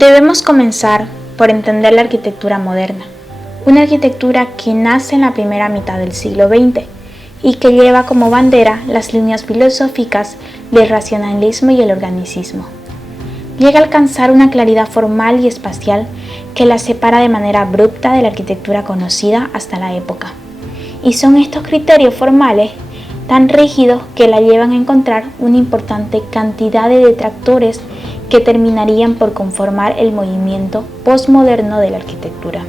Debemos comenzar por entender la arquitectura moderna, una arquitectura que nace en la primera mitad del siglo XX y que lleva como bandera las líneas filosóficas del racionalismo y el organicismo. Llega a alcanzar una claridad formal y espacial que la separa de manera abrupta de la arquitectura conocida hasta la época. Y son estos criterios formales tan rígidos que la llevan a encontrar una importante cantidad de detractores que terminarían por conformar el movimiento postmoderno de la arquitectura.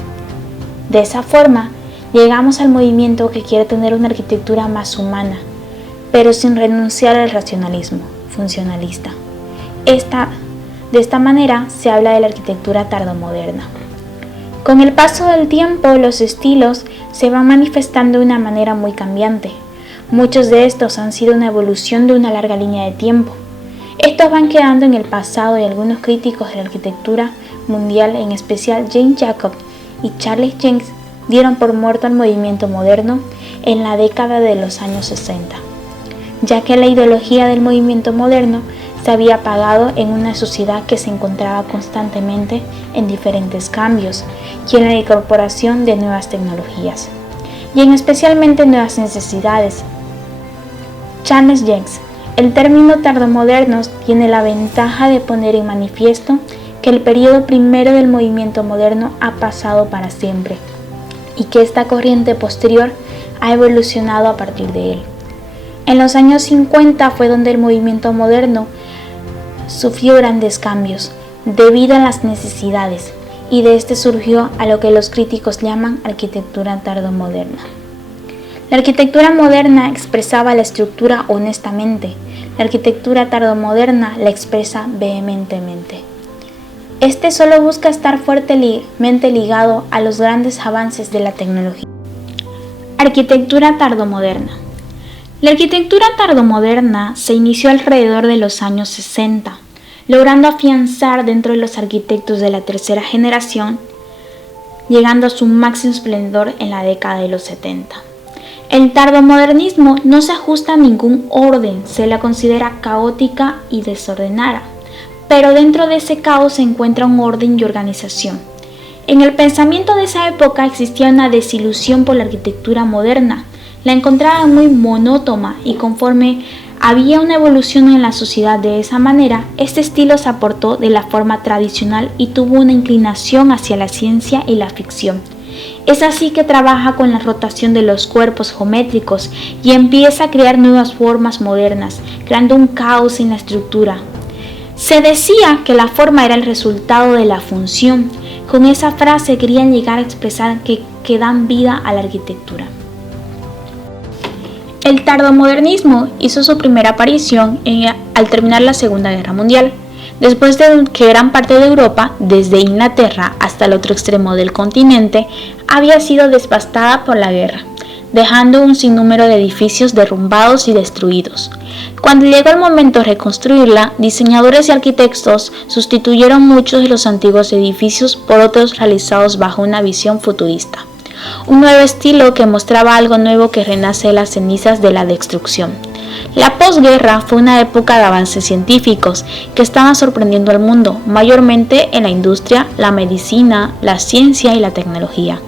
De esa forma, llegamos al movimiento que quiere tener una arquitectura más humana, pero sin renunciar al racionalismo funcionalista. De esta manera se habla de la arquitectura tardomoderna. Con el paso del tiempo, los estilos se van manifestando de una manera muy cambiante. Muchos de estos han sido una evolución de una larga línea de tiempo. Estos van quedando en el pasado y algunos críticos de la arquitectura mundial, en especial Jane Jacobs y Charles Jenkins, dieron por muerto al movimiento moderno en la década de los años 60, ya que la ideología del movimiento moderno se había apagado en una sociedad que se encontraba constantemente en diferentes cambios y en la incorporación de nuevas tecnologías, y en especialmente nuevas necesidades. Charles Jenkins: el término tardomoderno tiene la ventaja de poner en manifiesto que el periodo primero del movimiento moderno ha pasado para siempre y que esta corriente posterior ha evolucionado a partir de él. En los años 50 fue donde el movimiento moderno sufrió grandes cambios debido a las necesidades, y de este surgió a lo que los críticos llaman arquitectura tardomoderna. La arquitectura moderna expresaba la estructura honestamente, la arquitectura tardomoderna la expresa vehementemente. Este solo busca estar fuertemente ligado a los grandes avances de la tecnología. Arquitectura tardomoderna. La arquitectura tardomoderna se inició alrededor de los años 60, logrando afianzar dentro de los arquitectos de la tercera generación, llegando a su máximo esplendor en la década de los 70. El tardomodernismo no se ajusta a ningún orden, se la considera caótica y desordenada, pero dentro de ese caos se encuentra un orden y organización. En el pensamiento de esa época existía una desilusión por la arquitectura moderna, la encontraban muy monótona, y conforme había una evolución en la sociedad de esa manera, este estilo se aportó de la forma tradicional y tuvo una inclinación hacia la ciencia y la ficción. Es así que trabaja con la rotación de los cuerpos geométricos y empieza a crear nuevas formas modernas, creando un caos en la estructura. Se decía que la forma era el resultado de la función. Con esa frase querían llegar a expresar que dan vida a la arquitectura. El tardomodernismo hizo su primera aparición al terminar la Segunda Guerra Mundial, después de que gran parte de Europa, desde Inglaterra hasta el otro extremo del continente, había sido devastada por la guerra, dejando un sinnúmero de edificios derrumbados y destruidos. Cuando llegó el momento de reconstruirla, diseñadores y arquitectos sustituyeron muchos de los antiguos edificios por otros realizados bajo una visión futurista. Un nuevo estilo que mostraba algo nuevo que renace de las cenizas de la destrucción. La posguerra fue una época de avances científicos que estaban sorprendiendo al mundo, mayormente en la industria, la medicina, la ciencia y la tecnología.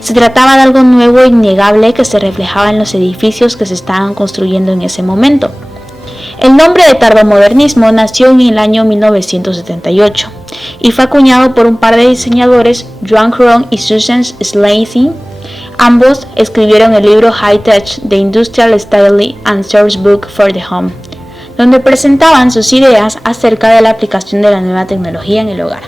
Se trataba de algo nuevo e innegable que se reflejaba en los edificios que se estaban construyendo en ese momento. El nombre de tardomodernismo nació en el año 1978 y fue acuñado por un par de diseñadores, Joan Cron y Susan Schlesing. Ambos escribieron el libro High Tech, The Industrial Style and Source Book for the Home, donde presentaban sus ideas acerca de la aplicación de la nueva tecnología en el hogar.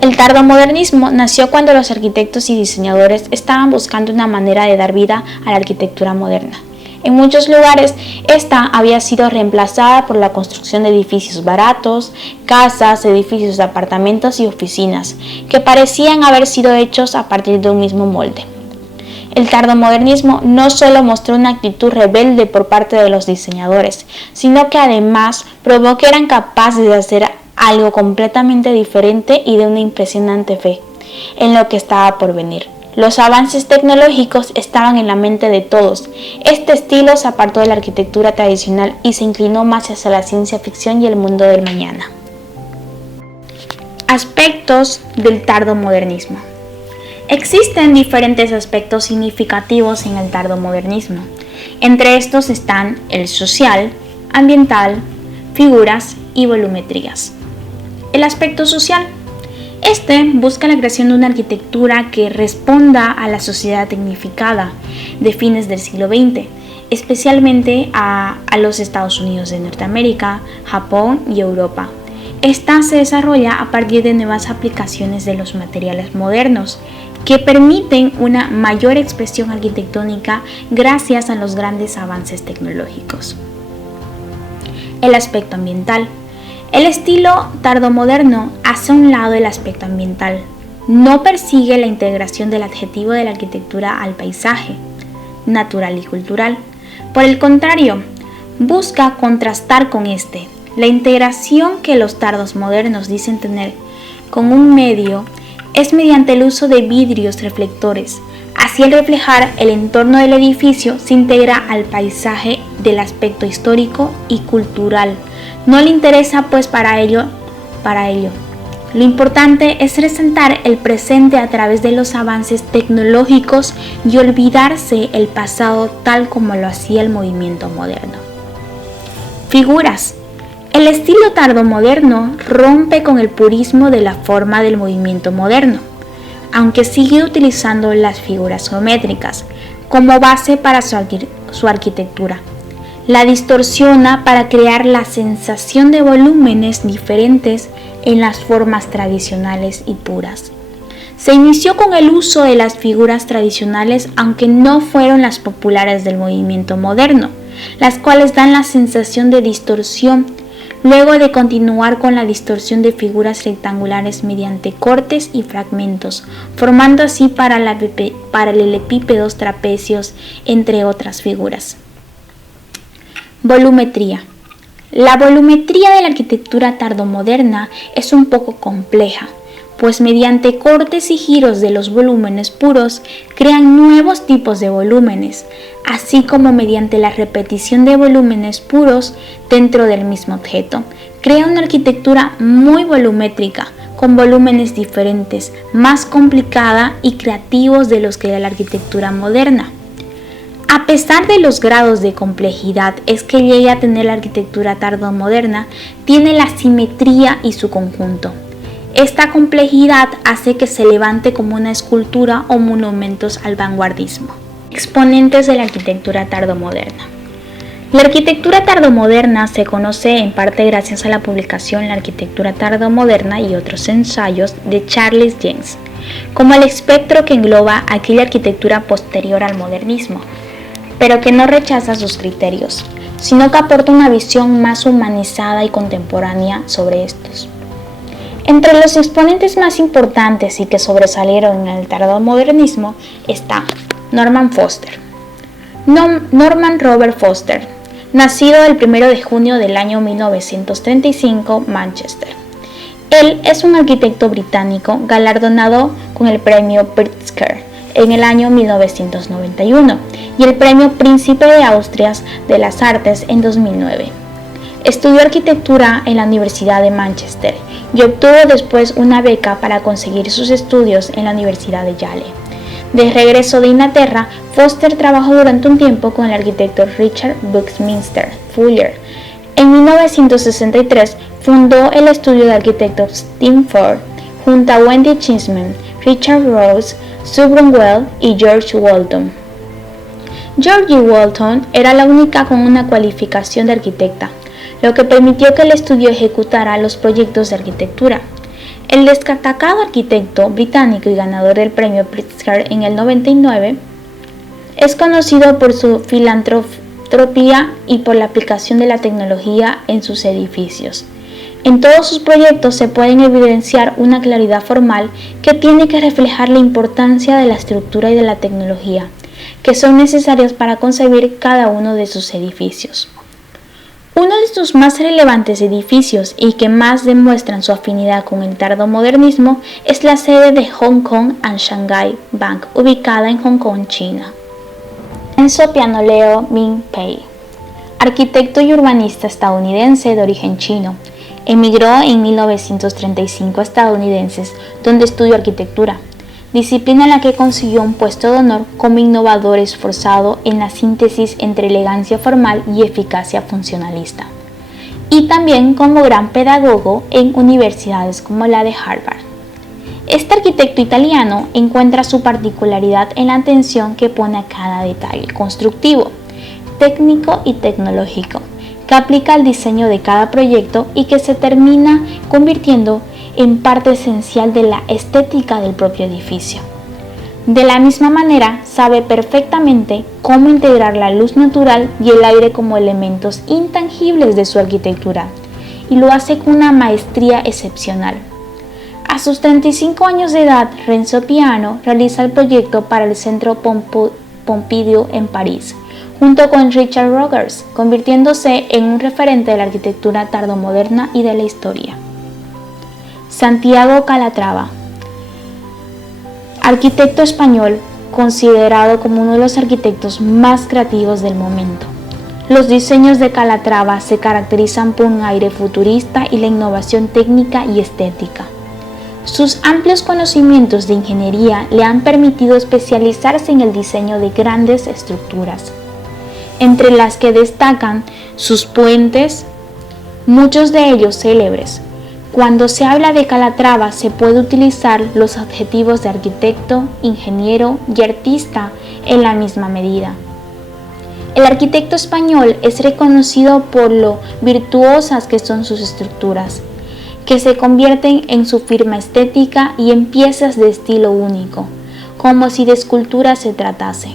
El tardomodernismo nació cuando los arquitectos y diseñadores estaban buscando una manera de dar vida a la arquitectura moderna. En muchos lugares, esta había sido reemplazada por la construcción de edificios baratos, casas, edificios de apartamentos y oficinas, que parecían haber sido hechos a partir de un mismo molde. El tardomodernismo no solo mostró una actitud rebelde por parte de los diseñadores, sino que además probó que eran capaces de hacer algo completamente diferente y de una impresionante fe en lo que estaba por venir. Los avances tecnológicos estaban en la mente de todos. Este estilo se apartó de la arquitectura tradicional y se inclinó más hacia la ciencia ficción y el mundo del mañana. Aspectos del tardomodernismo. Existen diferentes aspectos significativos en el tardomodernismo. Entre estos están el social, ambiental, figuras y volumetrías. El aspecto social. Este busca la creación de una arquitectura que responda a la sociedad tecnificada de fines del siglo XX, especialmente a los Estados Unidos de Norteamérica, Japón y Europa. Esta se desarrolla a partir de nuevas aplicaciones de los materiales modernos que permiten una mayor expresión arquitectónica gracias a los grandes avances tecnológicos. El aspecto ambiental. El estilo tardomoderno hace a un lado el aspecto ambiental. No persigue la integración del adjetivo de la arquitectura al paisaje, natural y cultural. Por el contrario, busca contrastar con este. La integración que los tardos modernos dicen tener con un medio es mediante el uso de vidrios reflectores. Así, al reflejar el entorno del edificio, se integra al paisaje del aspecto histórico y cultural. No le interesa pues para ello. Lo importante es resaltar el presente a través de los avances tecnológicos y olvidarse el pasado tal como lo hacía el movimiento moderno. Figuras. El estilo tardomoderno rompe con el purismo de la forma del movimiento moderno, aunque sigue utilizando las figuras geométricas como base para su arquitectura. La distorsiona para crear la sensación de volúmenes diferentes en las formas tradicionales y puras. Se inició con el uso de las figuras tradicionales, aunque no fueron las populares del movimiento moderno, las cuales dan la sensación de distorsión, luego de continuar con la distorsión de figuras rectangulares mediante cortes y fragmentos, formando así paralelepípedos, trapecios, entre otras figuras. Volumetría. La volumetría de la arquitectura tardomoderna es un poco compleja, pues mediante cortes y giros de los volúmenes puros crean nuevos tipos de volúmenes, así como mediante la repetición de volúmenes puros dentro del mismo objeto. Crea una arquitectura muy volumétrica, con volúmenes diferentes, más complicada y creativos de los que da la arquitectura moderna. A pesar de los grados de complejidad es que llegue a tener la arquitectura tardomoderna, tiene la simetría y su conjunto. Esta complejidad hace que se levante como una escultura o monumentos al vanguardismo. Exponentes de la arquitectura tardomoderna. La arquitectura tardomoderna se conoce en parte gracias a la publicación La arquitectura tardomoderna y otros ensayos de Charles James, como el espectro que engloba aquella arquitectura posterior al modernismo, pero que no rechaza sus criterios, sino que aporta una visión más humanizada y contemporánea sobre estos. Entre los exponentes más importantes y que sobresalieron en el tardomodernismo está Norman Foster. Norman Robert Foster, nacido el 1 de junio del año 1935, Manchester. Él es un arquitecto británico galardonado con el premio Pritzker en el año 1991 y el premio Príncipe de Asturias de las Artes en 2009. Estudió arquitectura en la Universidad de Manchester y obtuvo después una beca para conseguir sus estudios en la Universidad de Yale. De regreso de Inglaterra, Foster trabajó durante un tiempo con el arquitecto Richard Buckminster Fuller. En 1963 fundó el estudio de arquitectos Tim Ford junto a Wendy Chisholm, Richard Rose, Sue Brunwell y George Walton. George Walton era la única con una cualificación de arquitecta, lo que permitió que el estudio ejecutara los proyectos de arquitectura. El destacado arquitecto británico y ganador del premio Pritzker en el 99 es conocido por su filantropía y por la aplicación de la tecnología en sus edificios. En todos sus proyectos se pueden evidenciar una claridad formal que tiene que reflejar la importancia de la estructura y de la tecnología, que son necesarias para concebir cada uno de sus edificios. Uno de sus más relevantes edificios y que más demuestran su afinidad con el tardomodernismo es la sede de Hong Kong and Shanghai Bank, ubicada en Hong Kong, China. Enzo Pianoleo Ming Pei, arquitecto y urbanista estadounidense de origen chino. Emigró en 1935 a estadounidenses, donde estudió arquitectura, disciplina en la que consiguió un puesto de honor como innovador esforzado en la síntesis entre elegancia formal y eficacia funcionalista, y también como gran pedagogo en universidades como la de Harvard. Este arquitecto italiano encuentra su particularidad en la atención que pone a cada detalle constructivo, técnico y tecnológico, que aplica al diseño de cada proyecto y que se termina convirtiendo en parte esencial de la estética del propio edificio. De la misma manera, sabe perfectamente cómo integrar la luz natural y el aire como elementos intangibles de su arquitectura, y lo hace con una maestría excepcional. A sus 35 años de edad, Renzo Piano realiza el proyecto para el Centro Pompidou en París, junto con Richard Rogers, convirtiéndose en un referente de la arquitectura tardomoderna y de la historia. Santiago Calatrava, arquitecto español, considerado como uno de los arquitectos más creativos del momento. Los diseños de Calatrava se caracterizan por un aire futurista y la innovación técnica y estética. Sus amplios conocimientos de ingeniería le han permitido especializarse en el diseño de grandes estructuras, entre las que destacan sus puentes, muchos de ellos célebres. Cuando se habla de Calatrava se puede utilizar los adjetivos de arquitecto, ingeniero y artista en la misma medida. El arquitecto español es reconocido por lo virtuosas que son sus estructuras, que se convierten en su firma estética y en piezas de estilo único, como si de escultura se tratase.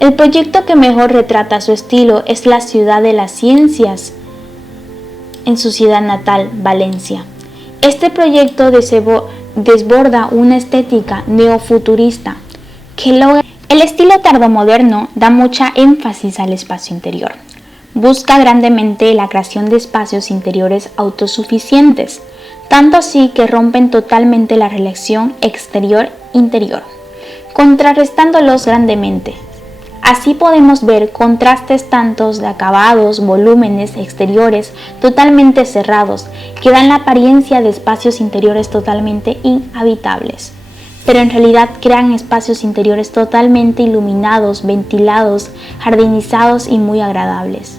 El proyecto que mejor retrata su estilo es la Ciudad de las Ciencias, en su ciudad natal, Valencia. Este proyecto desborda una estética neofuturista que logra. El estilo tardomoderno da mucha énfasis al espacio interior. Busca grandemente la creación de espacios interiores autosuficientes, tanto así que rompen totalmente la relación exterior-interior, contrarrestándolos grandemente. Así podemos ver contrastes tantos de acabados, volúmenes exteriores totalmente cerrados, que dan la apariencia de espacios interiores totalmente inhabitables, pero en realidad crean espacios interiores totalmente iluminados, ventilados, jardinizados y muy agradables.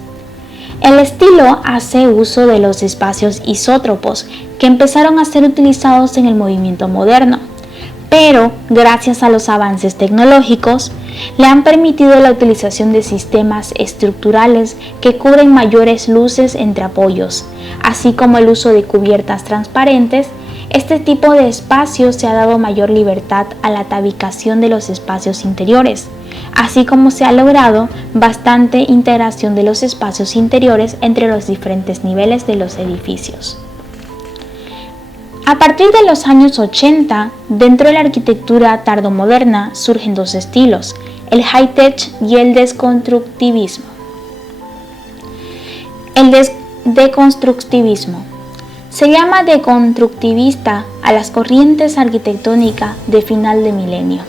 El estilo hace uso de los espacios isótropos que empezaron a ser utilizados en el movimiento moderno, pero gracias a los avances tecnológicos le han permitido la utilización de sistemas estructurales que cubren mayores luces entre apoyos, así como el uso de cubiertas transparentes. Este tipo de espacios se ha dado mayor libertad a la tabicación de los espacios interiores, así como se ha logrado bastante integración de los espacios interiores entre los diferentes niveles de los edificios. A partir de los años 80, dentro de la arquitectura tardomoderna surgen dos estilos, el high-tech y el deconstructivismo. El deconstructivismo se llama deconstructivista a las corrientes arquitectónicas de final de milenio.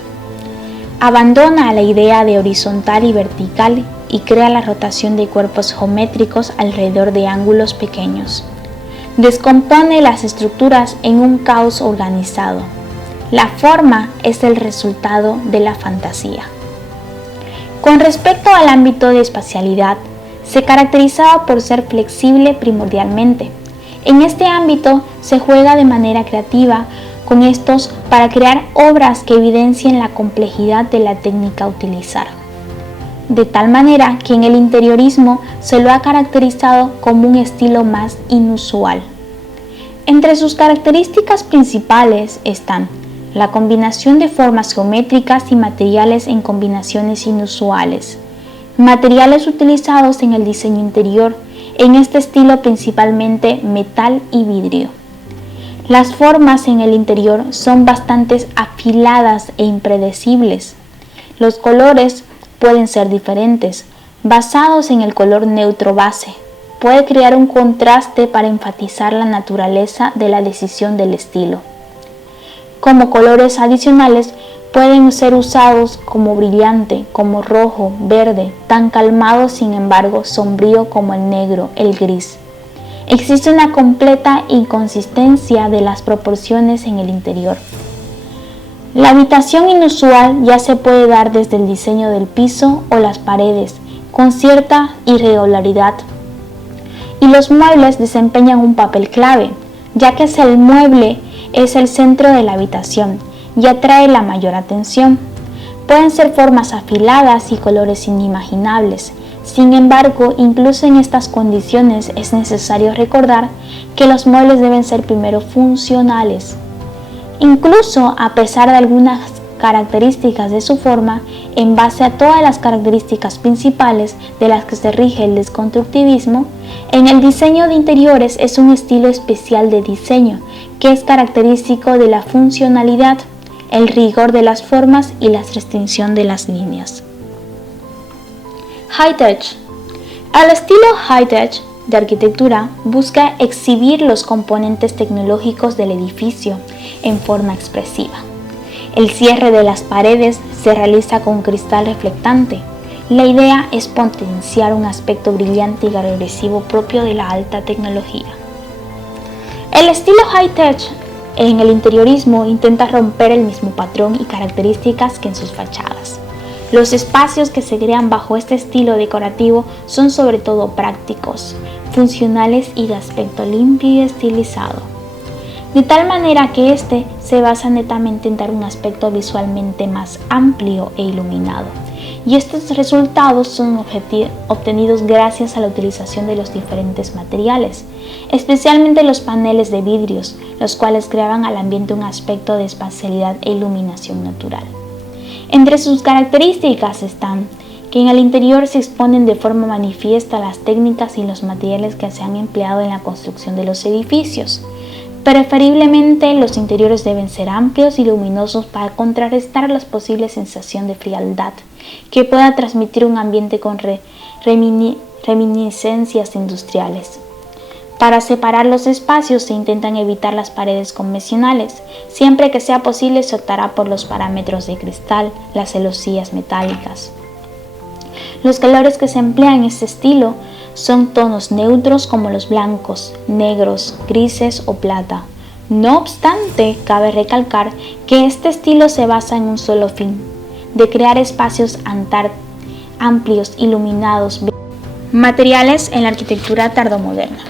Abandona la idea de horizontal y vertical y crea la rotación de cuerpos geométricos alrededor de ángulos pequeños. Descompone las estructuras en un caos organizado. La forma es el resultado de la fantasía. Con respecto al ámbito de espacialidad, se caracterizaba por ser flexible primordialmente. En este ámbito se juega de manera creativa con estos para crear obras que evidencien la complejidad de la técnica a utilizar. De tal manera que en el interiorismo se lo ha caracterizado como un estilo más inusual. Entre sus características principales están la combinación de formas geométricas y materiales en combinaciones inusuales, materiales utilizados en el diseño interior, en este estilo principalmente metal y vidrio. Las formas en el interior son bastante afiladas e impredecibles. Los colores pueden ser diferentes, basados en el color neutro base. Puede crear un contraste para enfatizar la naturaleza de la decisión del estilo. Como colores adicionales pueden ser usados como brillante, como rojo, verde, tan calmado sin embargo sombrío como el negro, el gris. Existe una completa inconsistencia de las proporciones en el interior. La habitación inusual ya se puede dar desde el diseño del piso o las paredes, con cierta irregularidad. Y los muebles desempeñan un papel clave, ya que el mueble es el centro de la habitación y atrae la mayor atención. Pueden ser formas afiladas y colores inimaginables. Sin embargo, incluso en estas condiciones es necesario recordar que los muebles deben ser primero funcionales. Incluso a pesar de algunas características de su forma, en base a todas las características principales de las que se rige el desconstructivismo, en el diseño de interiores es un estilo especial de diseño que es característico de la funcionalidad, el rigor de las formas y la restricción de las líneas. High-tech. El estilo high-tech de arquitectura busca exhibir los componentes tecnológicos del edificio en forma expresiva. El cierre de las paredes se realiza con cristal reflectante. La idea es potenciar un aspecto brillante y agresivo propio de la alta tecnología. El estilo high-tech en el interiorismo intenta romper el mismo patrón y características que en sus fachadas. Los espacios que se crean bajo este estilo decorativo son sobre todo prácticos, funcionales y de aspecto limpio y estilizado, de tal manera que este se basa netamente en dar un aspecto visualmente más amplio e iluminado. Y estos resultados son obtenidos gracias a la utilización de los diferentes materiales, especialmente los paneles de vidrios, los cuales creaban al ambiente un aspecto de espacialidad e iluminación natural. Entre sus características están que en el interior se exponen de forma manifiesta las técnicas y los materiales que se han empleado en la construcción de los edificios. Preferiblemente, los interiores deben ser amplios y luminosos para contrarrestar la posible sensación de frialdad que pueda transmitir un ambiente con reminiscencias industriales. Para separar los espacios se intentan evitar las paredes convencionales. Siempre que sea posible se optará por los parámetros de cristal, las celosías metálicas. Los colores que se emplean en este estilo son tonos neutros como los blancos, negros, grises o plata. No obstante, cabe recalcar que este estilo se basa en un solo fin, de crear espacios amplios, iluminados. Materiales en la arquitectura tardomoderna.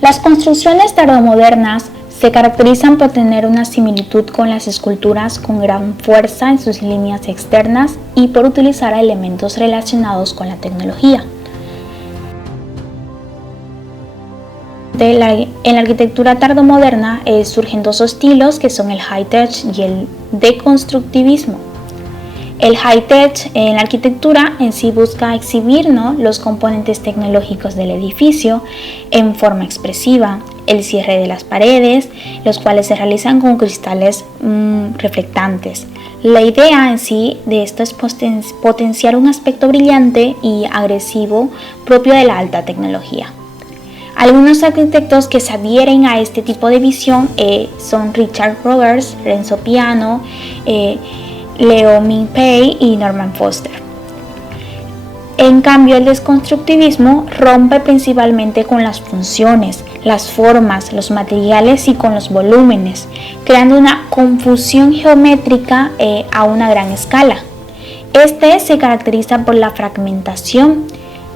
Las construcciones tardomodernas se caracterizan por tener una similitud con las esculturas con gran fuerza en sus líneas externas y por utilizar elementos relacionados con la tecnología. En la arquitectura tardomoderna surgen dos estilos que son el high-tech y el deconstructivismo. El high-tech en la arquitectura en sí busca exhibir los componentes tecnológicos del edificio en forma expresiva, el cierre de las paredes, los cuales se realizan con cristales reflectantes. La idea en sí de esto es potenciar un aspecto brillante y agresivo propio de la alta tecnología. Algunos arquitectos que se adhieren a este tipo de visión son Richard Roberts, Renzo Piano, Leo Ming-pei y Norman Foster. En cambio, el desconstructivismo rompe principalmente con las funciones, las formas, los materiales y con los volúmenes, creando una confusión geométrica a una gran escala. Este se caracteriza por la fragmentación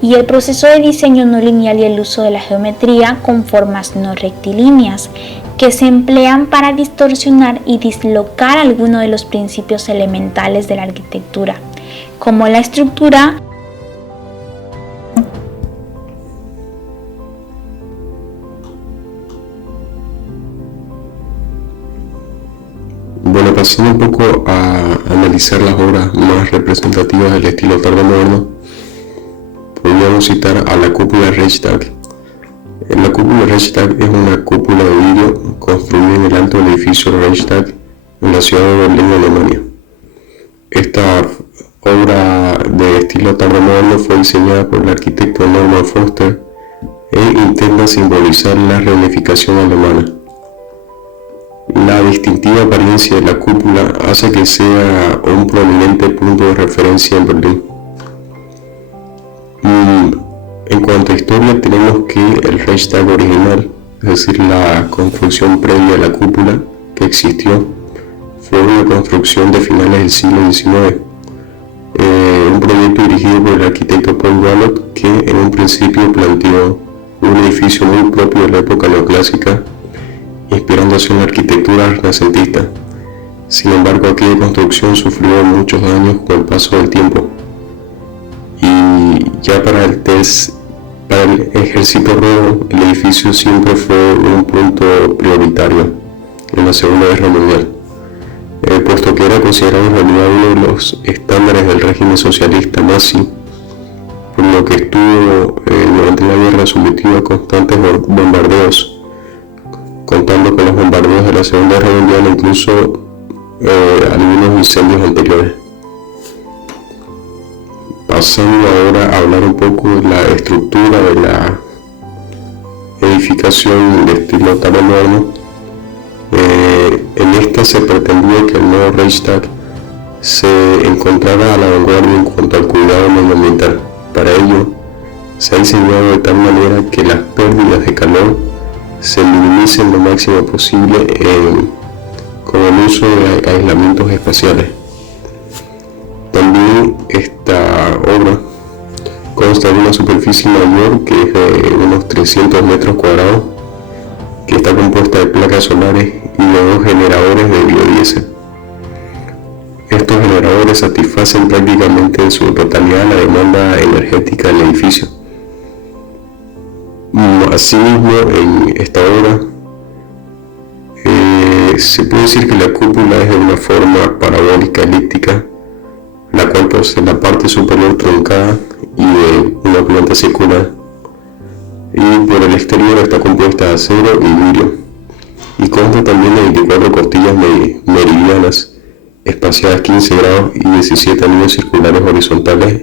y el proceso de diseño no lineal y el uso de la geometría con formas no rectilíneas, que se emplean para distorsionar y dislocar algunos de los principios elementales de la arquitectura, como la estructura. Bueno, pasando un poco a analizar las obras más representativas del estilo tardomoderno, podríamos citar a la cúpula Reichstag. La cúpula Reichstag es una cúpula de vidrio construida en el alto del edificio Reichstag en la ciudad de Berlín, Alemania. Esta obra de estilo tardomoderno fue diseñada por el arquitecto Norman Foster e intenta simbolizar la reunificación alemana. La distintiva apariencia de la cúpula hace que sea un prominente punto de referencia en Berlín. En cuanto a historia, tenemos que el Reichstag original, es decir, la construcción previa a la cúpula que existió, fue una construcción de finales del siglo XIX. Un proyecto dirigido por el arquitecto Paul Wallot, que en un principio planteó un edificio muy propio de la época neoclásica, inspirándose en la arquitectura renacentista. Sin embargo, aquella construcción sufrió muchos daños con el paso del tiempo. Y ya para el ejército rojo, el edificio siempre fue un punto prioritario en la Segunda Guerra Mundial, puesto que era considerado en realidad uno de los estándares del régimen socialista nazi, por lo que estuvo durante la guerra sometido a constantes bombardeos, contando con los bombardeos de la Segunda Guerra Mundial e incluso algunos incendios anteriores. Pasando ahora a hablar un poco de la estructura de la edificación de estilo tardomorno. En esta se pretendía que el nuevo Reichstag se encontrara a la vanguardia en cuanto al cuidado medioambiental. Para ello, se ha diseñado de tal manera que las pérdidas de calor se minimicen lo máximo posible con el uso de aislamientos espaciales. También esta obra consta de una superficie mayor que es de unos 300 metros cuadrados, que está compuesta de placas solares y de 2 generadores de biodiesel. Estos generadores satisfacen prácticamente en su totalidad la demanda energética del edificio. Asimismo, en esta obra se puede decir que la cúpula es de una forma parabólica elíptica, la cual posee la parte superior truncada y de una planta circular, y por el exterior está compuesta de acero y vidrio, y consta también de 24 costillas meridianas espaciadas 15 grados y 17 anillos circulares horizontales,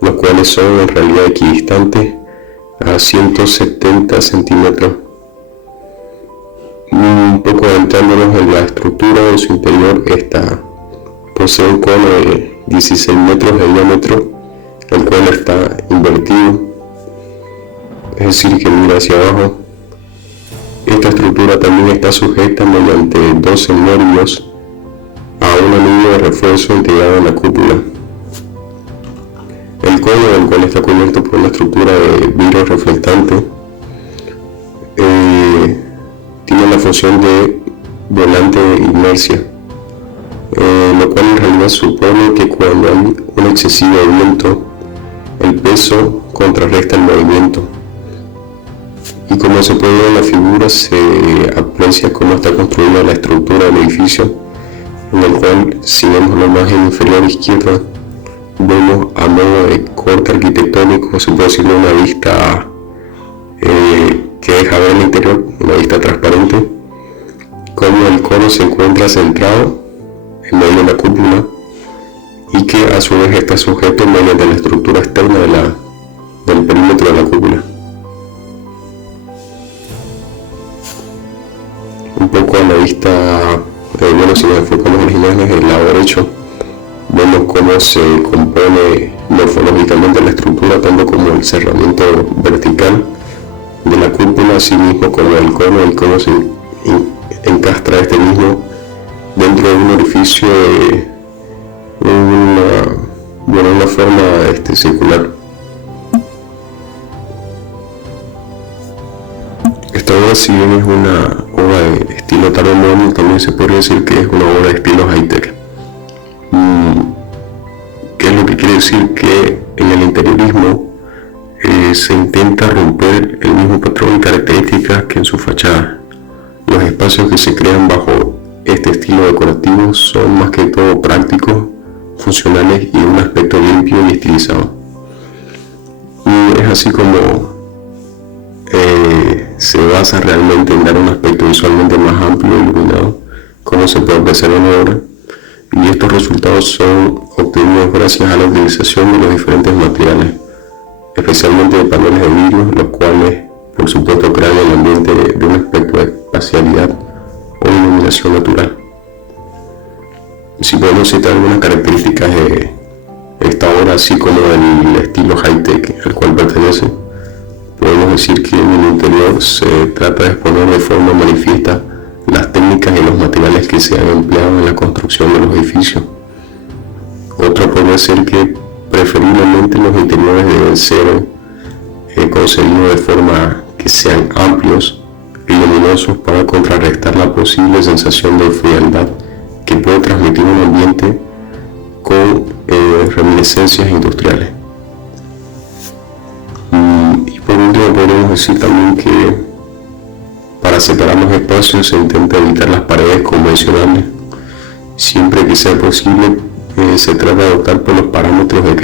los cuales son en realidad equidistantes a 170 centímetros. Un poco adentrándonos en la estructura de su interior, posee un cono de 16 metros de diámetro, el cual está invertido, es decir, que mira hacia abajo. Esta estructura también está sujeta mediante 12 nervios a un anillo de refuerzo integrado en la cúpula. El cono, del cual está cubierto por una estructura de vidrio reflectante, tiene la función de volante de inercia, lo cual en realidad supone que cuando hay un excesivo viento, el peso contrarresta el movimiento. Y como se puede ver en la figura, se aprecia cómo está construida la estructura del edificio, en el cual, si vemos la imagen inferior izquierda, vemos a modo de corte arquitectónico, se puede decir una vista que deja ver el interior, una vista transparente, como el cono se encuentra centrado en medio de la cúpula y que a su vez está sujeto mediante la estructura externa del perímetro de la cúpula. Un poco a la vista, si nos enfocamos en las imágenes del lado derecho, vemos cómo se compone morfológicamente la estructura, tanto como el cerramiento vertical de la cúpula, así mismo como el cono, y cómo se encastra este mismo dentro de un orificio de una forma circular. Esta obra, si bien es una obra de estilo tardomorno, también se podría decir que es una obra de estilo high-tech. ¿Qué es lo que quiere decir? Que en el interiorismo se intenta romper el mismo patrón y características que en su fachada. Los espacios que se crean bajo este estilo decorativo son más que todo prácticos, funcionales y de un aspecto limpio y estilizado. Y es así como se basa realmente en dar un aspecto visualmente más amplio e iluminado, como se puede apreciar en la obra, y estos resultados son obtenidos gracias a la utilización de los diferentes materiales, especialmente de paneles de vidrio, los cuales por supuesto crean el ambiente de un aspecto de espacialidad o iluminación natural. Si podemos citar algunas características de esta obra, así como del estilo high-tech al cual pertenece, decir que en el interior se trata de exponer de forma manifiesta las técnicas y los materiales que se han empleado en la construcción de los edificios. Otra podría ser que preferiblemente los interiores deben ser concebidos de forma que sean amplios y luminosos para contrarrestar la posible sensación de frialdad que puede transmitir un ambiente con reminiscencias industriales. Y por último podemos decir también que para separar los espacios se intenta evitar las paredes convencionales. Siempre que sea posible se trata de optar por los paramentos de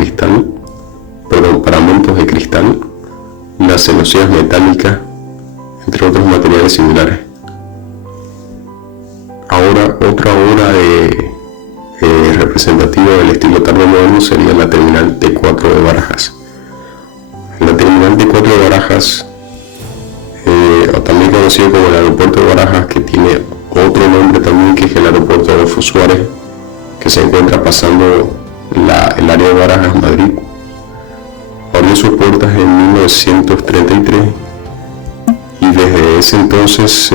cristal, las celosías metálicas, entre otros materiales similares. Ahora, otra obra representativa del estilo tardomoderno sería la terminal T4 de Barajas. La terminal T4 de Barajas, o también conocido como el aeropuerto de Barajas, que tiene otro nombre también, que es el aeropuerto Adolfo Suárez, que se encuentra pasando el área de Barajas, Madrid, abrió sus puertas en 1933 y desde ese entonces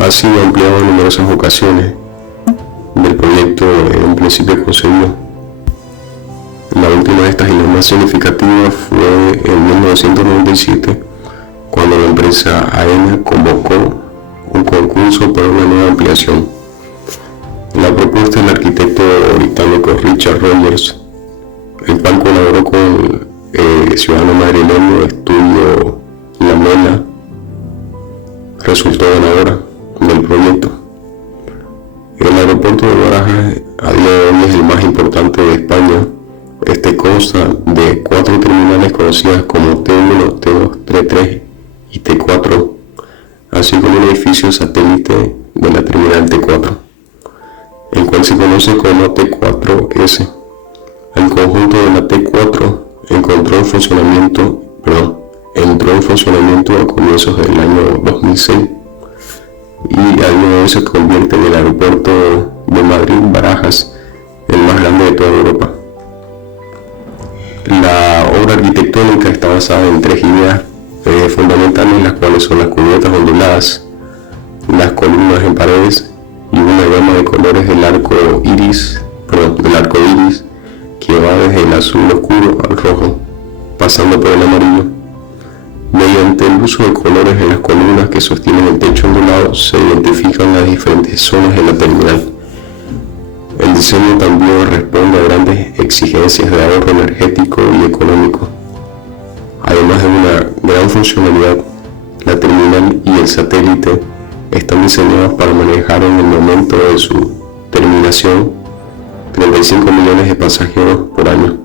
ha sido ampliado en numerosas ocasiones del proyecto en un principio concebido. La última de estas y la más significativa fue en 1997, cuando la empresa AENA convocó un concurso para una nueva ampliación. La propuesta del arquitecto británico Richard Rogers, el cual colaboró con el ciudadano madrileño Estudio Lamela, resultó ganadora del proyecto. El aeropuerto de Barajas a día de hoy es el más importante de España. Este consta de 4 terminales conocidas como T1, T2, T3 y T4, así como un edificio satélite de la terminal T4, el cual se conoce como T4S. El conjunto de la T4 entró en funcionamiento a comienzos del año 2006 y a día de hoy se convierte en el aeropuerto de Madrid-Barajas, el más grande de toda Europa. La obra arquitectónica está basada en 3 ideas fundamentales, las cuales son las cubiertas onduladas, las columnas en paredes y una gama de colores del arco iris, que va desde el azul oscuro al rojo, pasando por el amarillo. Mediante el uso de colores en las columnas que sostienen el techo ondulado se identifican las diferentes zonas de la terminal. El diseño también responde a grandes exigencias de ahorro energético y económico. Además de una gran funcionalidad, la terminal y el satélite están diseñados para manejar en el momento de su terminación 35 millones de pasajeros por año,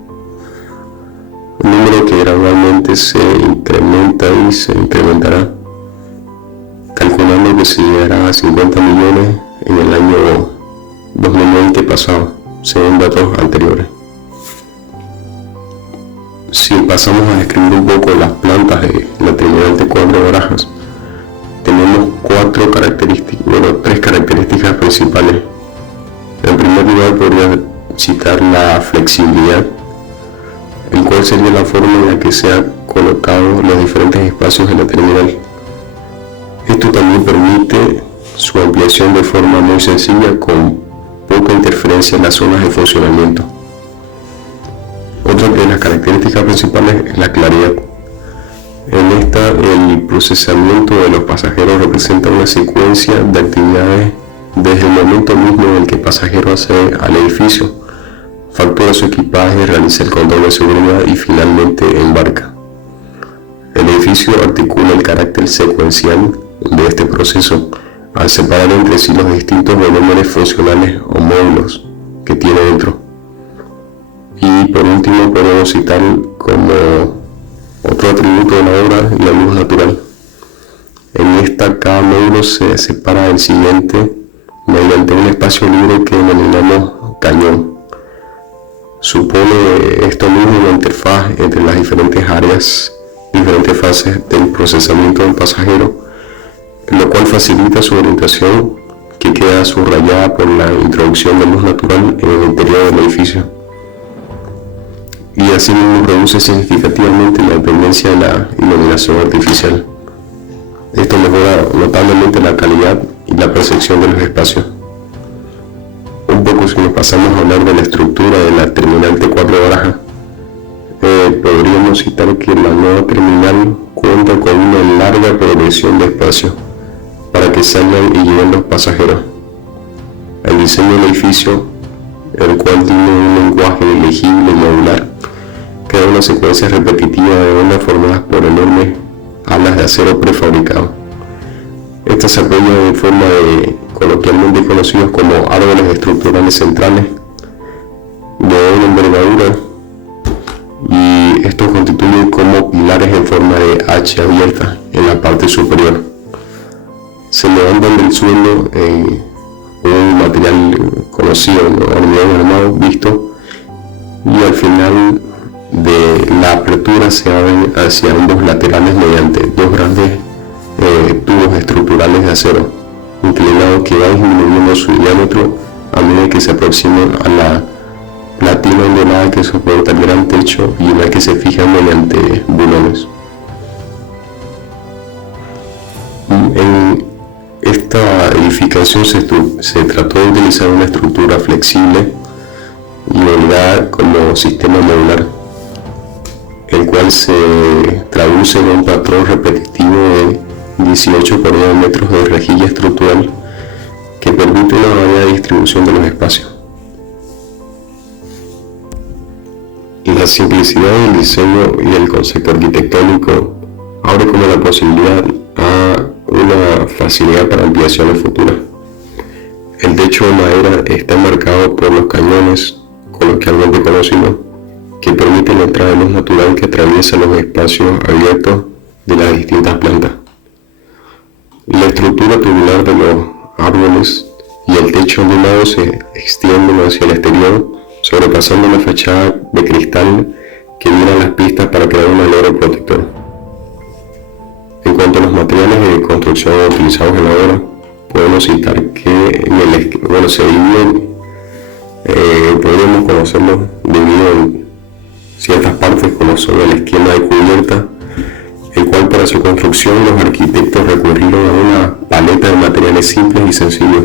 un número que gradualmente se incrementa y se incrementará, calculando que se llegará a 50 millones en el año 2020 pasado, según datos anteriores. Si pasamos a describir un poco las plantas de la terminal T4 de Barajas, tenemos 3 características principales. En primer lugar, podría citar la flexibilidad, el cual sería la forma en la que se han colocado los diferentes espacios de la terminal. Esto también permite su ampliación de forma muy sencilla, con poca interferencia en las zonas de funcionamiento. Otra de las características principales es la claridad. En esta, el procesamiento de los pasajeros representa una secuencia de actividades desde el momento mismo en el que el pasajero accede al edificio, factura su equipaje, realiza el control de seguridad y finalmente embarca. El edificio articula el carácter secuencial de este proceso al separar entre sí los distintos volúmenes funcionales o módulos que tiene dentro. Y por último podemos citar como otro atributo de la obra la luz natural. En esta, cada módulo se separa del siguiente mediante un espacio libre que denominamos cañón. Supone esto mismo una interfaz entre las diferentes fases del procesamiento del pasajero, lo cual facilita su orientación, que queda subrayada por la introducción de luz natural en el interior del edificio. y asimismo reduce significativamente la dependencia de la iluminación artificial. Esto mejora notablemente la calidad y la percepción de los espacios. Un poco si nos pasamos a hablar de la estructura de la terminal T4 Baraja, podríamos citar que la nueva terminal cuenta con una larga progresión de espacio para que salgan y lleguen los pasajeros. El diseño del edificio, el cual tiene un lenguaje legible y modular, crea una secuencia repetitiva de ondas formadas por enormes alas de acero prefabricado. Estas se apoyan en forma de coloquialmente conocidos como árboles estructurales centrales de una envergadura, y estos constituyen como pilares en forma de H abierta en la parte superior. Se levantan del suelo en un material conocido, hormigón armado visto, y al final de la apertura se abren hacia ambos laterales mediante dos grandes tubos estructurales de acero inclinado que va disminuyendo su diámetro a medida que se aproximan a la platina ondulada que soporta el gran techo y en la que se fijan mediante bulones. En esta edificación se trató de utilizar una estructura flexible y holgada como sistema modular, el cual se traduce en un patrón repetitivo de 18 por 9 metros de rejilla estructural que permite una variada distribución de los espacios. La simplicidad del diseño y el concepto arquitectónico abre como la posibilidad a una facilidad para ampliaciones futuras. El techo de madera está enmarcado por los cañones, coloquialmente conocidos, que permiten la entrada de luz natural que atraviesa los espacios abiertos de las distintas plantas. La estructura tubular de los árboles y el techo ondulado se extienden hacia el exterior, sobrepasando la fachada de cristal que mira las pistas para crear un alero protector. En cuanto a los materiales de construcción utilizados en la obra, podemos citar que se dividen, podríamos conocerlos dividido en ciertas partes como son el esquema de cubierta, el cual para su construcción los arquitectos recurrieron a una paleta de materiales simples y sencillos,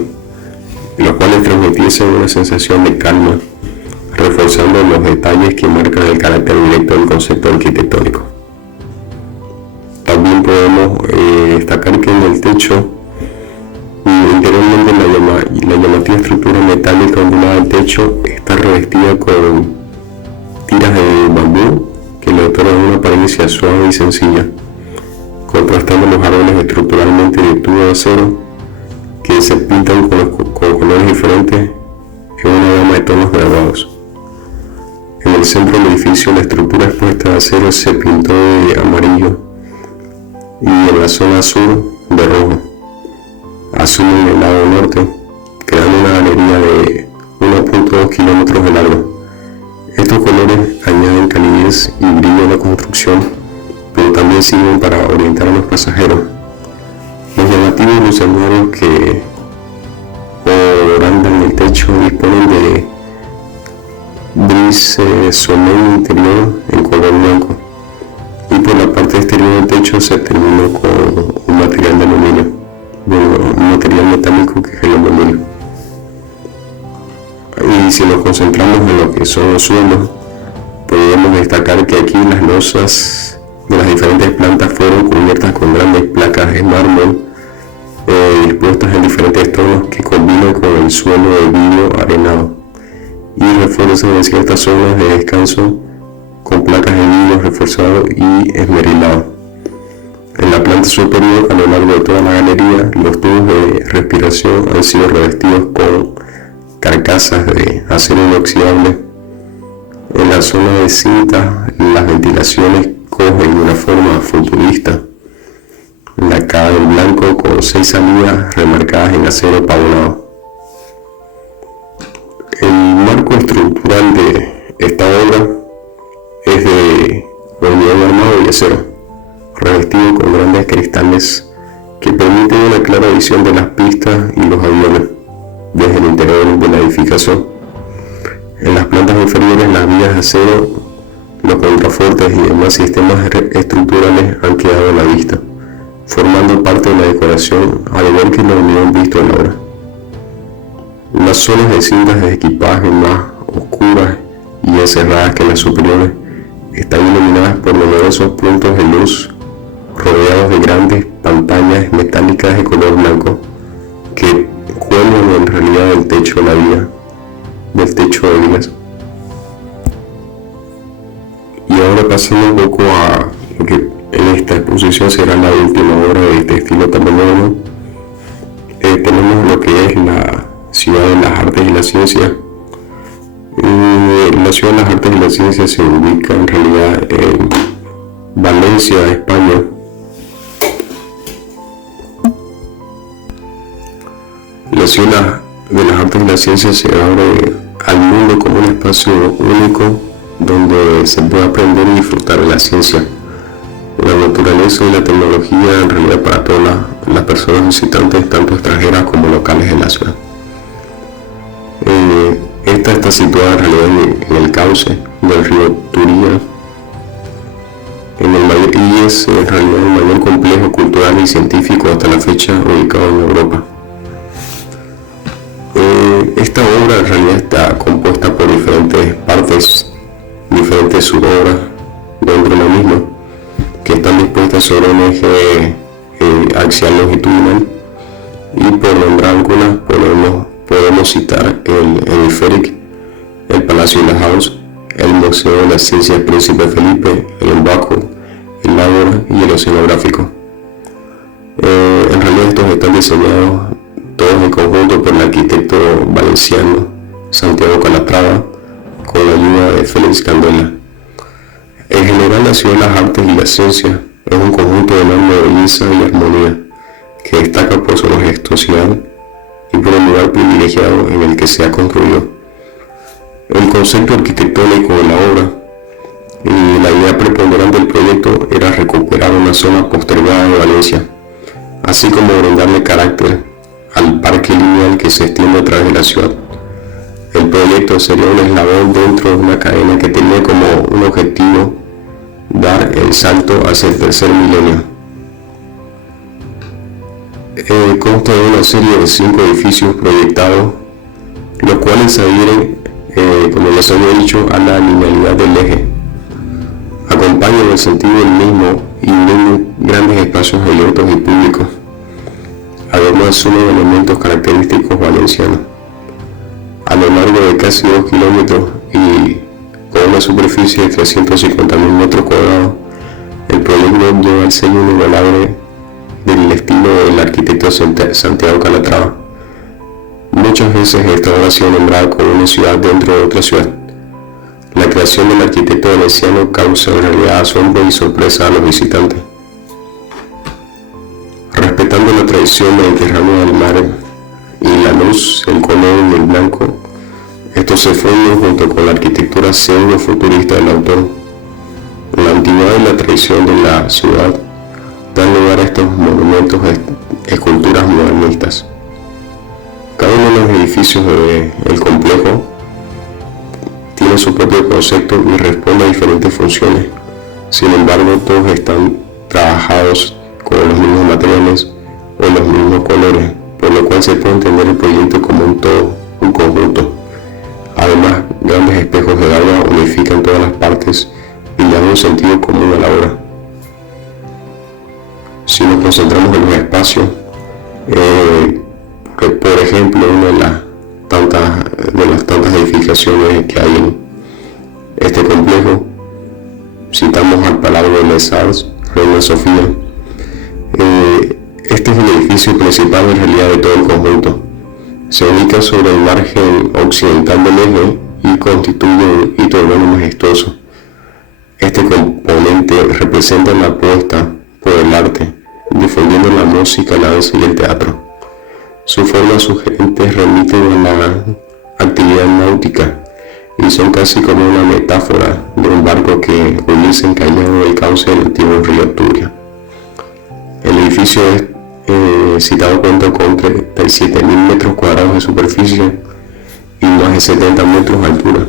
los cuales transmitiesen una sensación de calma, reforzando los detalles que marcan el carácter directo del concepto arquitectónico. También podemos destacar que en el techo, interiormente la llamativa estructura metálica ondulada del techo está revestida con tiras de bambú que le otorgan una apariencia suave y sencilla, contrastando los árboles estructuralmente de tubo de acero que se pintan con colores diferentes en una gama de tonos graduados. En el centro del edificio la estructura expuesta de acero se pintó de amarillo y en la zona sur de rojo, azul en el lado norte, creando una galería de 1.2 kilómetros de largo. Estos colores añaden calidez y brillo a la construcción, pero también sirven para orientar a los pasajeros. Los llamativos lucernarios que orandan el techo disponen de brise-soleil interior en color blanco, y por la parte exterior del techo se terminó con un material de aluminio, un material metálico que es el aluminio. Y si nos concentramos en lo que son los suelos, podemos destacar que aquí las losas de las diferentes plantas fueron cubiertas con grandes placas de mármol dispuestas en diferentes tonos que combinan con el suelo de vidrio arenado y refuerzan en ciertas zonas de descanso con placas de vidrio reforzado y esmerilado. En la planta superior, a lo largo de toda la galería, los tubos de respiración han sido revestidos con carcasas de acero inoxidable. En la zona de cinta, las ventilaciones cogen una forma futurista, lacada en blanco con 6 salidas remarcadas en acero pavonado. El marco estructural de esta obra es de hormigón armado y acero, revestido con grandes cristales que permiten una clara visión de las pistas y los aviones desde el interior de la edificación. En las plantas inferiores las vías de acero Los contrafuertes y demás sistemas estructurales han quedado a la vista, formando parte de la decoración, al igual que lo habían visto en la obra. Las zonas de cintas de equipaje más oscuras y encerradas que las superiores están iluminadas por numerosos puntos de luz rodeados de grandes pantallas metálicas de color blanco que cuelgan en realidad del techo de la vigas. Y ahora pasando un poco a lo que en esta exposición será la última obra de este estilo tan moderno, tenemos lo que es la Ciudad de las Artes y la Ciencia. La Ciudad de las Artes y la Ciencia se ubica en realidad en Valencia, España. La Ciudad de las Artes y la Ciencia se abre al mundo como un espacio único donde se puede aprender y disfrutar de la ciencia, la naturaleza y la tecnología en realidad para todas las personas visitantes, tanto extranjeras como locales de la ciudad. Esta está situada en realidad en el cauce del río Turia, y es en realidad el mayor complejo cultural y científico hasta la fecha ubicado en Europa. Esta obra en realidad está compuesta por diferentes partes, diferentes subobras dentro de lo mismo, que están dispuestas sobre un eje axial longitudinal, y por nombrar algunas podemos citar el Hemisféric, el Palacio de la House, el Museo de las Ciencias Príncipe Felipe, el Embaco, el Ágora y el Oceanográfico. En realidad estos están diseñados todos en conjunto por el arquitecto valenciano Santiago Calatrava, con la ayuda de Félix Candela. En general, la Ciudad de las Artes y la Ciencia es un conjunto de enorme belleza y armonía que destaca por su majestuosidad y por el lugar privilegiado en el que se ha construido. El concepto arquitectónico de la obra y la idea preponderante del proyecto era recuperar una zona postergada de Valencia, así como brindarle carácter al parque lineal que se extiende a través de la ciudad. El proyecto sería un eslabón dentro de una cadena que tenía como un objetivo dar el salto hacia el tercer milenio. Consta de una serie de 5 edificios proyectados, los cuales se adhieren, como ya se había dicho, a la linealidad del eje. Acompañan el sentido del mismo y unen grandes espacios abiertos y públicos. Además, son elementos característicos valencianos. A lo largo de casi 2 kilómetros y con una superficie de 350.000 metros cuadrados, el proyecto lleva el sello inigualable del estilo del arquitecto Santiago Calatrava. Muchas veces esta obra ha sido nombrada como una ciudad dentro de otra ciudad. La creación del arquitecto valenciano causa en realidad asombro y sorpresa a los visitantes. Respetando la tradición mediterránea del mar y la luz, el color y el blanco, estos se funden junto con la arquitectura pseudo-futurista del autor. La antigüedad y la tradición de la ciudad dan lugar a estos monumentos esculturas modernistas. Cada uno de los edificios del complejo tiene su propio concepto y responde a diferentes funciones. Sin embargo, todos están trabajados con los mismos materiales o los mismos colores, por lo cual se puede entender el proyecto como un todo, un conjunto. Además, grandes espejos de agua unifican todas las partes y le dan un sentido común a la obra. Si nos concentramos en los espacios, por ejemplo, una de las tantas edificaciones que hay en este complejo, citamos al Palau de Les Arts, Reina Sofía. Este es el edificio principal en realidad de todo el conjunto. Se ubica sobre el margen occidental del eje y constituye un hito urbano majestuoso. Este componente representa la apuesta por el arte, difundiendo la música, la danza y el teatro. Su forma sugerente remite a la actividad náutica y son casi como una metáfora de un barco que hubiese encallado del cauce del antiguo río Turia. El edificio citado cuenta con 37.000 metros cuadrados de superficie y más de 70 metros de altura.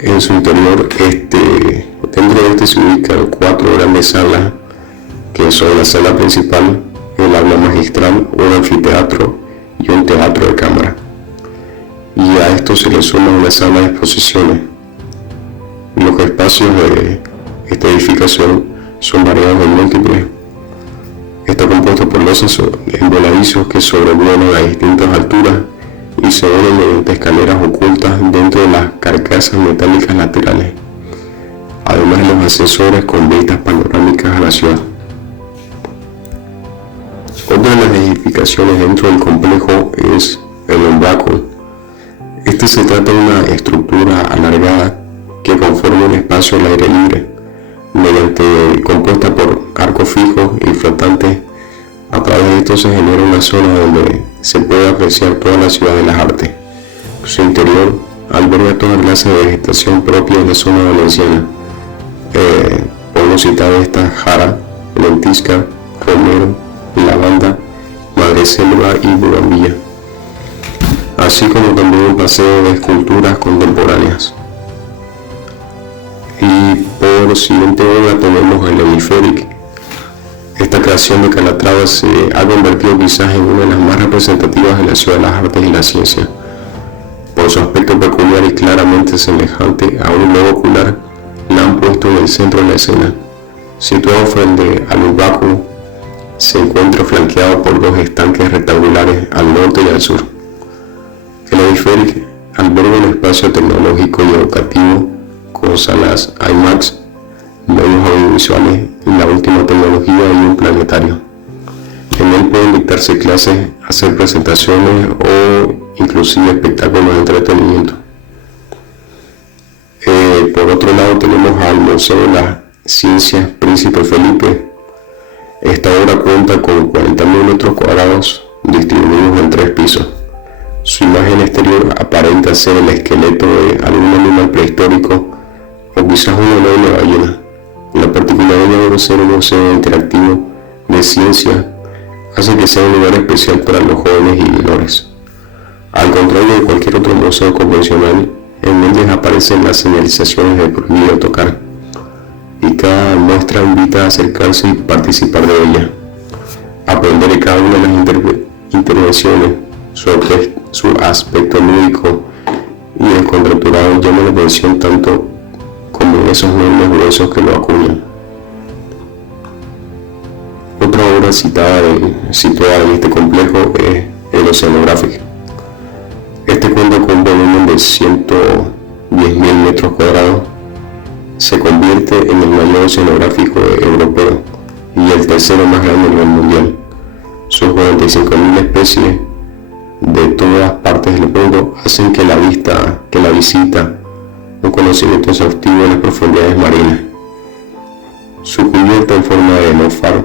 En su interior, dentro de este se ubican 4 grandes salas, que son la sala principal, el aula magistral, un anfiteatro y un teatro de cámara. Y a esto se le suma una sala de exposiciones. Los espacios de esta edificación son variados y múltiples. Está compuesto por losas voladizos que sobrevuelan a distintas alturas y se unen mediante escaleras ocultas dentro de las carcasas metálicas laterales, además de los ascensores con vistas panorámicas a la ciudad. Otra de las edificaciones dentro del complejo es el umbráculo. Se trata de una estructura alargada que conforma un espacio al aire libre, compuesta por arcos fijos y flotantes. A través de esto se genera una zona donde se puede apreciar toda la ciudad de las artes. Su interior alberga toda clase de vegetación propia de la zona valenciana. Podemos citar esta jara, lentisca, romero, lavanda, madreselva y bugambilla, así como también un paseo de esculturas contemporáneas. Y por siguiente hora tenemos el hemisférico. Esta creación de Calatrava se ha convertido quizás en una de las más representativas de la ciudad de las artes y la ciencia. Por su aspecto peculiar y claramente semejante a un globo ocular, la han puesto en el centro de la escena. Situado frente al umbráculo, se encuentra flanqueado por 2 estanques rectangulares al norte y al sur. El hemisférico alberga un espacio tecnológico y educativo con salas IMAX, medios audiovisuales y la última tecnología y un planetario. En él pueden dictarse clases, hacer presentaciones o inclusive espectáculos de entretenimiento. Por otro lado tenemos al Museo de las Ciencias Príncipe Felipe. Esta obra cuenta con 40.000 metros cuadrados distribuidos en 3 pisos. Su imagen exterior aparenta ser el esqueleto de algún animal prehistórico o quizás una enorme ballena. La particularidad de ser un museo interactivo de ciencia hace que sea un lugar especial para los jóvenes y menores. Al contrario de cualquier otro museo convencional, en donde aparecen las señalizaciones de prohibido tocar, y cada muestra invita a acercarse y participar de ella, aprender de cada una de las intervenciones. Su aspecto lúdico y descontracturado llama la atención tanto como esos enormes huesos que lo acuñan. Otra obra situada en este complejo es el Oceanográfico. Este cuenta con un volumen de 110.000 metros cuadrados. Se convierte en el mayor oceanográfico europeo y el tercero más grande a nivel mundial. Sus 45.000 especies de todas partes del mundo hacen que la visita un conocimiento exhaustivo de las profundidades marinas. Su cubierta en forma de neófaro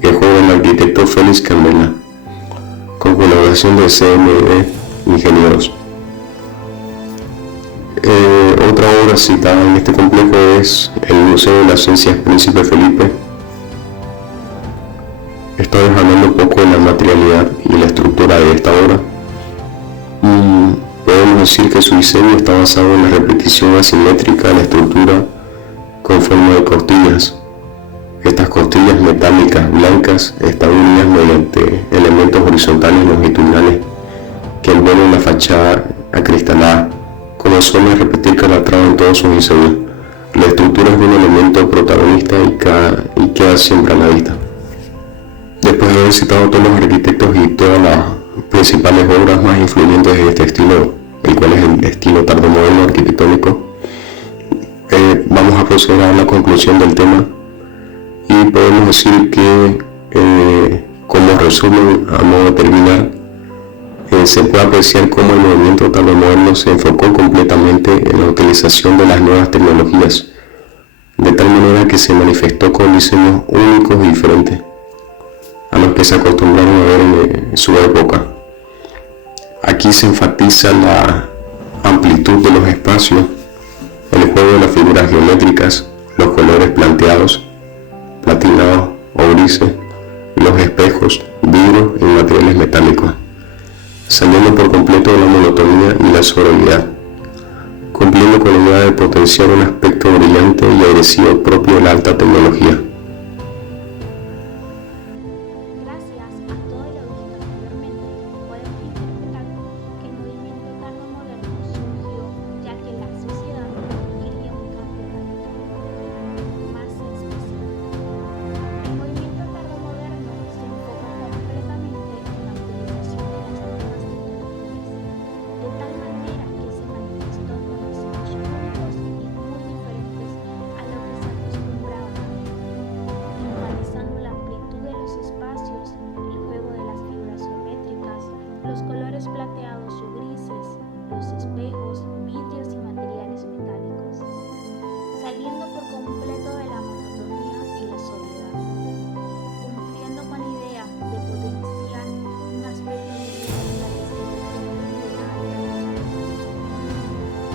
es obra del arquitecto Félix Candela, con colaboración de CMD Ingenieros. Otra obra citada en este complejo es el Museo de las Ciencias Príncipe Felipe. Estoy hablando un poco de la materialidad y la estructura de esta obra. Podemos decir que su diseño está basado en la repetición asimétrica de la estructura con forma de costillas. Estas costillas metálicas blancas están unidas mediante elementos horizontales y longitudinales que envuelven la fachada acristalada, como suele repetir Calatrava en todos sus diseños. La estructura es un elemento protagonista y queda siempre a la vista. Después de haber citado a todos los arquitectos y todas las principales obras más influyentes de este estilo, el cual es el estilo tardomoderno arquitectónico, vamos a proceder a la conclusión del tema y podemos decir que, como resumen, a modo de terminar, se puede apreciar cómo el movimiento tardomoderno se enfocó completamente en la utilización de las nuevas tecnologías, de tal manera que se manifestó con diseños únicos y diferentes a los que se acostumbraron a ver en su época. Aquí se enfatiza la amplitud de los espacios, el juego de las figuras geométricas, los colores planteados, platinados o grises, los espejos, vidrios y materiales metálicos, saliendo por completo de la monotonía y la sobriedad. cumpliendo con la idea de potenciar un aspecto brillante y agresivo propio de la alta tecnología.